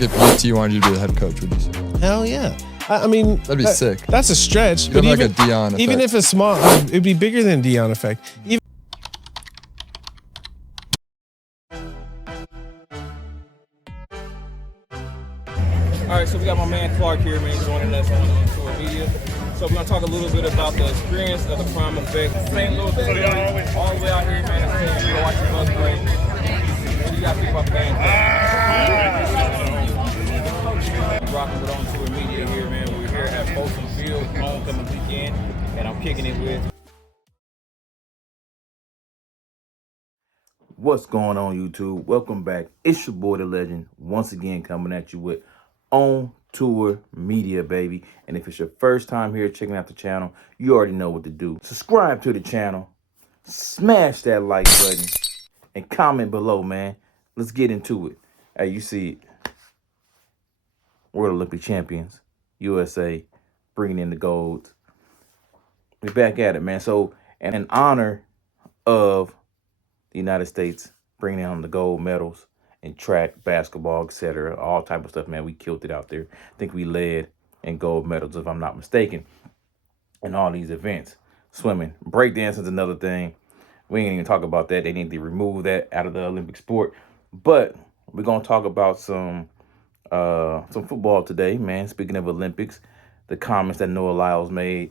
If UT wanted you to be the head coach, would you say? Hell yeah. I mean, That'd be sick. That's a stretch. You'd But have even, like a Deion effect. even if it's small, it'd be bigger than Deion effect. Even All right, so we got my man Clark here, man, joining us on ontourrmedia. So we're gonna talk a little bit about the experience of the prime effect. St. Louis, all the way out here, man. I'm saying you watch the bus play. What do you guys think about the game? Rocking with ontourrmedia here, man. We're here at Folsom Field, homecoming weekend, and I'm kicking it with. What's going on, YouTube? Welcome back. It's your boy, the legend, once again coming at you with On Tour Media, baby. And if it's your first time here checking out the channel, you already know what to do. Subscribe to the channel, smash that like button, and comment below, man. Let's get into it. Hey, you see it. World Olympic champions, USA, bringing in the gold. We're back at it, man. So, in honor of the United States bringing in the gold medals in track, basketball, etc., all type of stuff, man. We killed it out there. I think we led in gold medals, if I'm not mistaken, in all these events. Swimming, breakdancing is another thing. We ain't even talk about that. They need to remove that out of the Olympic sport. But we're gonna talk about some football today, man. Speaking of Olympics, the comments that Noah Lyles made,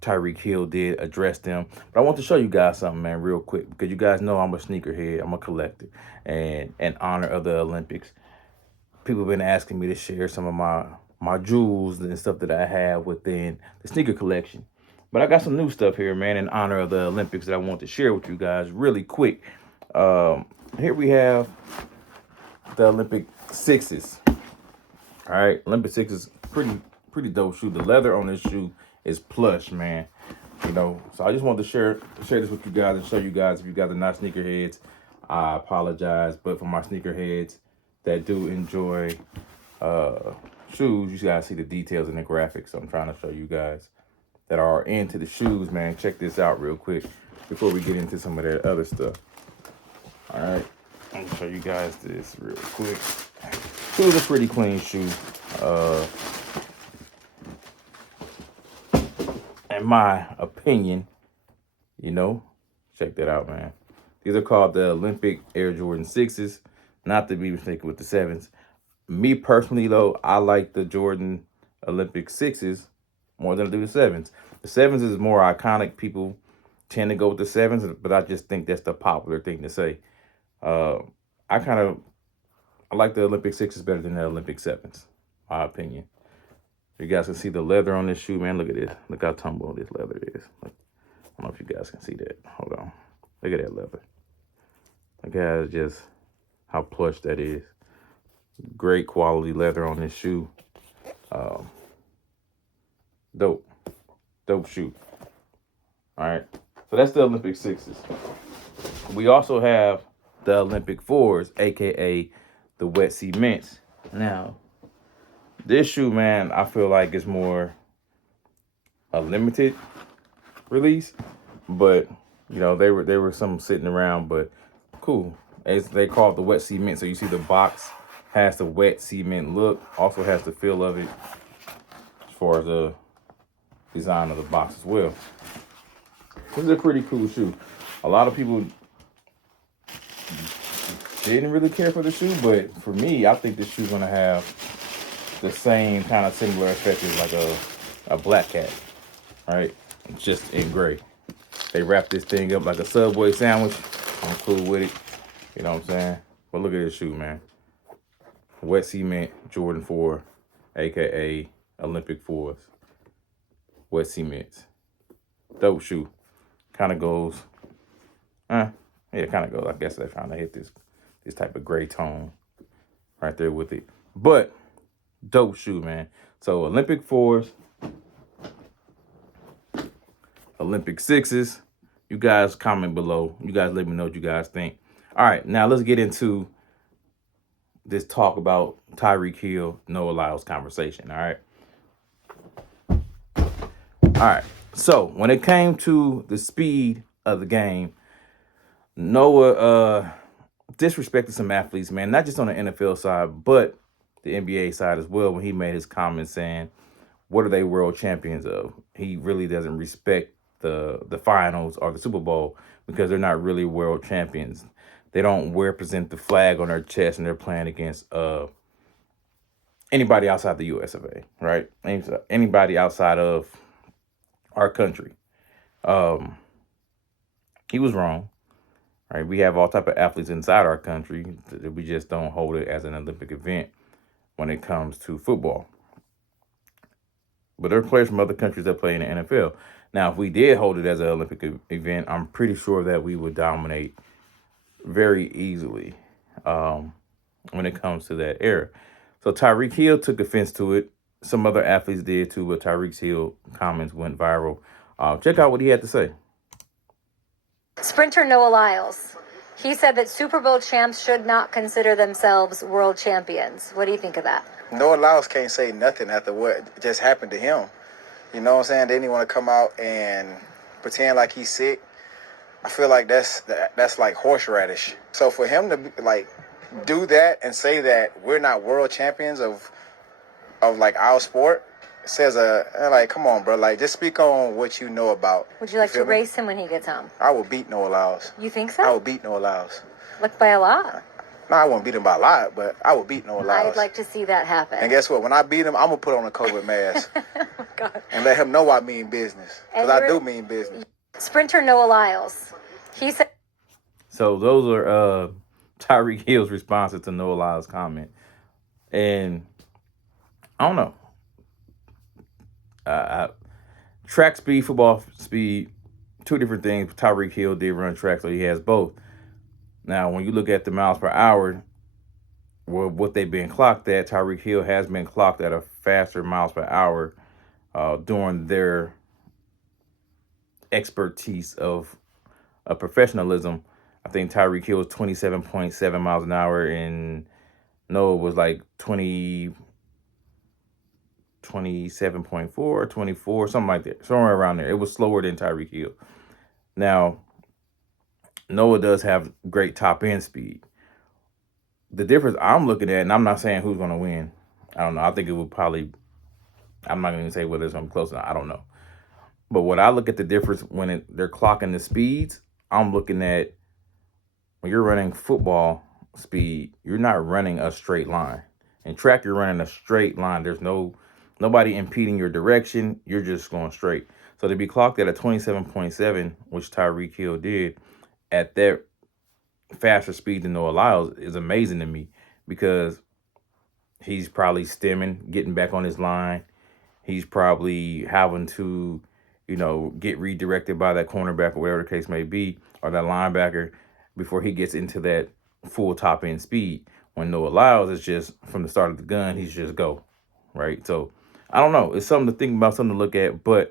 Tyreek Hill did address them. But I want to show you guys something, man, real quick, because you guys know I'm a sneakerhead. I'm a collector. And in honor of the Olympics, people have been asking me to share some of my jewels and stuff that I have within the sneaker collection. But I got some new stuff here, man, in honor of the Olympics that I want to share with you guys really quick. Here we have the Olympic sixes. All right, Olympic sixes, pretty dope shoe. The leather on this shoe is plush, man. You know, so I just wanted to share this with you guys and show you guys. If you guys are not sneakerheads, I apologize. But for my sneakerheads that do enjoy shoes, you guys see the details in the graphics. I'm trying to show you guys that are into the shoes, man. Check this out real quick before we get into some of that other stuff. All right, I'm gonna show you guys this real quick. Shoes are pretty clean shoe. In my opinion, you know, check that out, man. These are called the Olympic Air Jordan 6s, not to be mistaken with the 7s. Me personally, though, I like the Jordan Olympic 6s more than I do the 7s. The 7s is more iconic. People tend to go with the 7s, but I just think that's the popular thing to say. I like the Olympic 6s better than the Olympic 7s, my opinion. You guys can see the leather on this shoe, man. Look at this. Look how tumble this leather is. Look, I don't know if you guys can see that. Hold on. Look at that leather. Look at just how plush that is. Great quality leather on this shoe. Dope shoe. All right. So that's the Olympic 6s. We also have the Olympic 4s, aka the wet cements. Now, this shoe, man, I feel like it's more a limited release, but you know they were some sitting around, but cool. They call it the wet cement. So you see the box has the wet cement look, also has the feel of it as far as the design of the box as well. This is a pretty cool shoe. A lot of people didn't really care for the shoe, but for me, I think this shoe's gonna have the same kind of similar effect as like a black cat, right? It's just in gray. They wrap this thing up like a Subway sandwich. I'm cool with it. You know what I'm saying? But look at this shoe, man. Wet cement Jordan 4, aka Olympic 4s. Wet cements. Dope shoe. Kind of goes. Yeah, kind of goes. I guess they're trying to hit this type of gray tone right there with it. But dope shoe, man. So Olympic 4s, Olympic 6s. You guys comment below. You guys let me know what you guys think. All right, now let's get into this talk about Tyreek Hill, Noah Lyles conversation. All right. So when it came to the speed of the game, Noah disrespected some athletes, man, not just on the NFL side, but the NBA side as well when he made his comments saying, what are they world champions of? He really doesn't respect the finals or the Super Bowl because they're not really world champions. They don't represent the flag on their chest and they're playing against anybody outside the US of A, right? Anybody outside of our country. He was wrong, right? We have all type of athletes inside our country. We just don't hold it as an Olympic event when it comes to football. But there are players from other countries that play in the NFL. Now, if we did hold it as an Olympic event, I'm pretty sure that we would dominate very easily when it comes to that era. So Tyreek Hill took offense to it. Some other athletes did too, but Tyreek Hill comments went viral. Check out what he had to say. Sprinter Noah Lyles. He said that Super Bowl champs should not consider themselves world champions. What do you think of that? Noah Lyles can't say nothing after what just happened to him. You know what I'm saying? They didn't want to come out and pretend like he's sick. I feel like that's like horseradish. So for him to like do that and say that we're not world champions of like our sport says like, come on, bro. Like, just speak on what you know about. Would you like to feel me? race him when he gets home? I will beat Noah Lyles. You think so? I will beat Noah Lyles. Like by a lot? No, I won't beat him by a lot, but I will beat Noah Lyles. I'd like to see that happen. And guess what? When I beat him, I'm going to put on a COVID mask. Oh my God. And let him know I mean business. Because I do mean business. Sprinter Noah Lyles. He said. So those are Tyreek Hill's responses to Noah Lyles' comment. And I don't know. Track speed, football speed, two different things. Tyreek Hill did run track, so he has both. Now, when you look at the miles per hour, well, what they've been clocked at, Tyreek Hill has been clocked at a faster miles per hour during their expertise of professionalism. I think Tyreek Hill was 27.7 miles an hour, and Noah was like 27.4, 24, something like that, somewhere around there. It was slower than Tyreek Hill. Now, Noah does have great top end speed. The difference I'm looking at, and I'm not saying who's going to win. I don't know. I think it would probably, I'm not going to say whether it's going to be close or not. I don't know. But when I look at the difference when they're clocking the speeds, I'm looking at when you're running football speed, you're not running a straight line. In track, you're running a straight line. There's nobody impeding your direction. You're just going straight. So to be clocked at a 27.7, which Tyreek Hill did, at that faster speed than Noah Lyles is amazing to me, because he's probably stemming, getting back on his line. He's probably having to, get redirected by that cornerback or whatever the case may be, or that linebacker, before he gets into that full top end speed. When Noah Lyles is just from the start of the gun, he's just go, right? So I don't know. It's something to think about, something to look at, but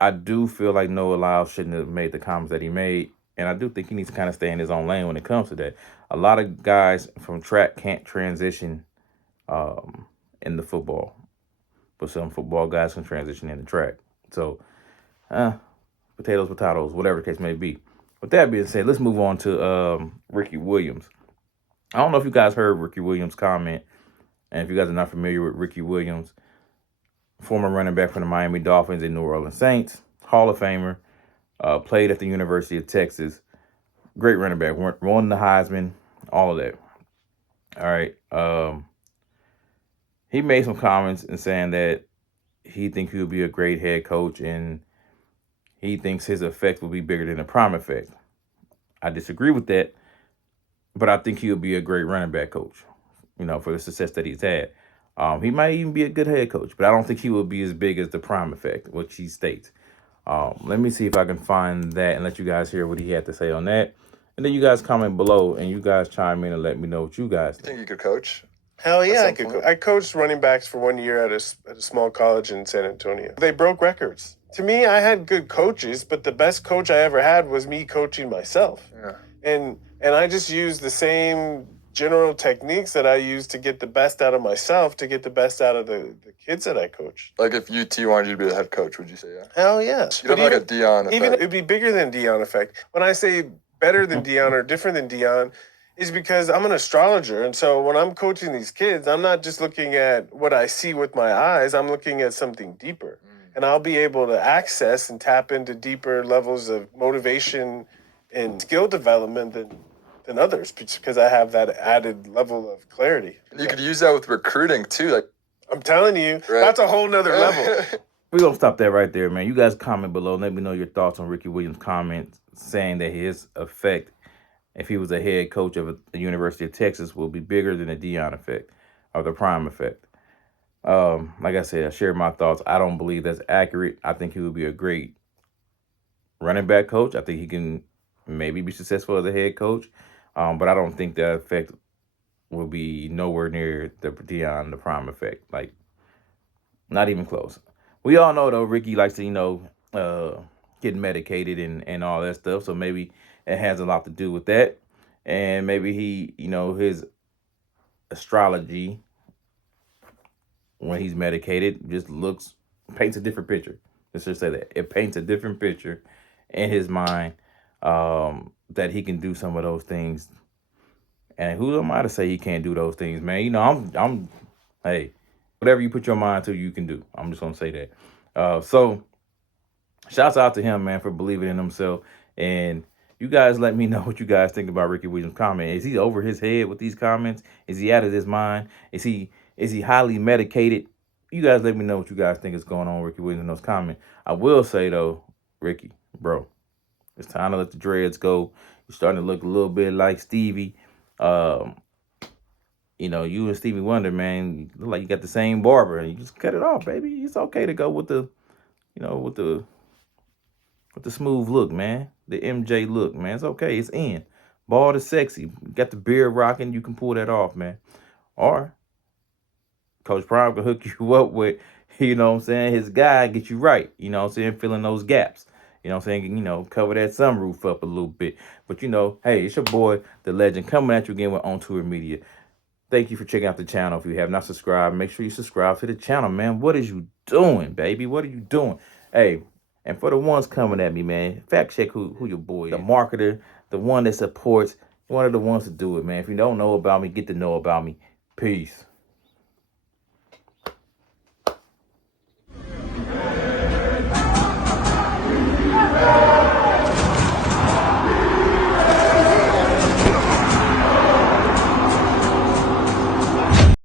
I do feel like Noah Lyles shouldn't have made the comments that he made. And I do think he needs to kind of stay in his own lane when it comes to that. A lot of guys from track can't transition in the football, but some football guys can transition in the track. So, potatoes, whatever the case may be. With that being said, let's move on to Ricky Williams. I don't know if you guys heard Ricky Williams' comment, and if you guys are not familiar with Ricky Williams, former running back from the Miami Dolphins and New Orleans Saints, Hall of Famer, played at the University of Texas. Great running back, won the Heisman, all of that. All right. He made some comments and saying that he thinks he'll be a great head coach, and he thinks his effect will be bigger than the prime effect. I disagree with that, but I think he'll be a great running back coach, for the success that he's had. He might even be a good head coach, but I don't think he will be as big as the prime effect, which he states. Let me see if I can find that and let you guys hear what he had to say on that. And then you guys comment below and you guys chime in and let me know what you guys think. You think you could coach? Hell yeah, I could. I coached running backs for 1 year at a small college in San Antonio. They broke records. To me, I had good coaches, but the best coach I ever had was me coaching myself. Yeah. And I just used the same general techniques that I use to get the best out of myself, to get the best out of the kids that I coach. Like if UT wanted you to be the head coach, would you say yeah? Hell yeah. You don't have like a Deion effect. Even it'd be bigger than Deion effect. When I say better than Deion or different than Deion, is because I'm an astrologer. And so when I'm coaching these kids, I'm not just looking at what I see with my eyes, I'm looking at something deeper. And I'll be able to access and tap into deeper levels of motivation and skill development than others because I have that added level of clarity. You could use that with recruiting too. Like, I'm telling you, that's a whole nother level. We're going to stop that right there, man. You guys comment below. Let me know your thoughts on Ricky Williams' comments saying that his effect, if he was a head coach of the University of Texas, will be bigger than the Deion effect or the prime effect. Like I said, I shared my thoughts. I don't believe that's accurate. I think he would be a great running back coach. I think he can maybe be successful as a head coach. But I don't think that effect will be nowhere near the Deion, the prime effect. Like, not even close. We all know, though, Ricky likes to, get medicated and all that stuff. So maybe it has a lot to do with that. And maybe he, his astrology, when he's medicated, just paints a different picture. Let's just say that. It paints a different picture in his mind that he can do some of those things. And who am I to say he can't do those things, man? Hey, whatever you put your mind to, you can do. I'm just going to say that. So, shouts out to him, man, for believing in himself. And you guys let me know what you guys think about Ricky Williams' comment. Is he over his head with these comments? Is he out of his mind? Is he highly medicated? You guys let me know what you guys think is going on with Ricky Williams in those comments. I will say, though, Ricky, bro, it's time to let the dreads go. You're starting to look a little bit like Stevie. You and Stevie Wonder, man, you look like you got the same barber, and you just cut it off, baby. It's okay to go with the smooth look, man. The MJ look, man. It's okay. It's in. Bald is sexy. You got the beard rocking. You can pull that off, man. Or Coach Prime can hook you up with, his guy, get you right. Filling those gaps. Cover that sunroof up a little bit. But, hey, it's your boy, the legend, coming at you again with On Tour Media. Thank you for checking out the channel. If you have not subscribed, make sure you subscribe to the channel, man. What is you doing, baby? What are you doing? Hey, and for the ones coming at me, man, fact check who your boy is. The marketer, the one that supports, one of the ones to do it, man. If you don't know about me, get to know about me. Peace.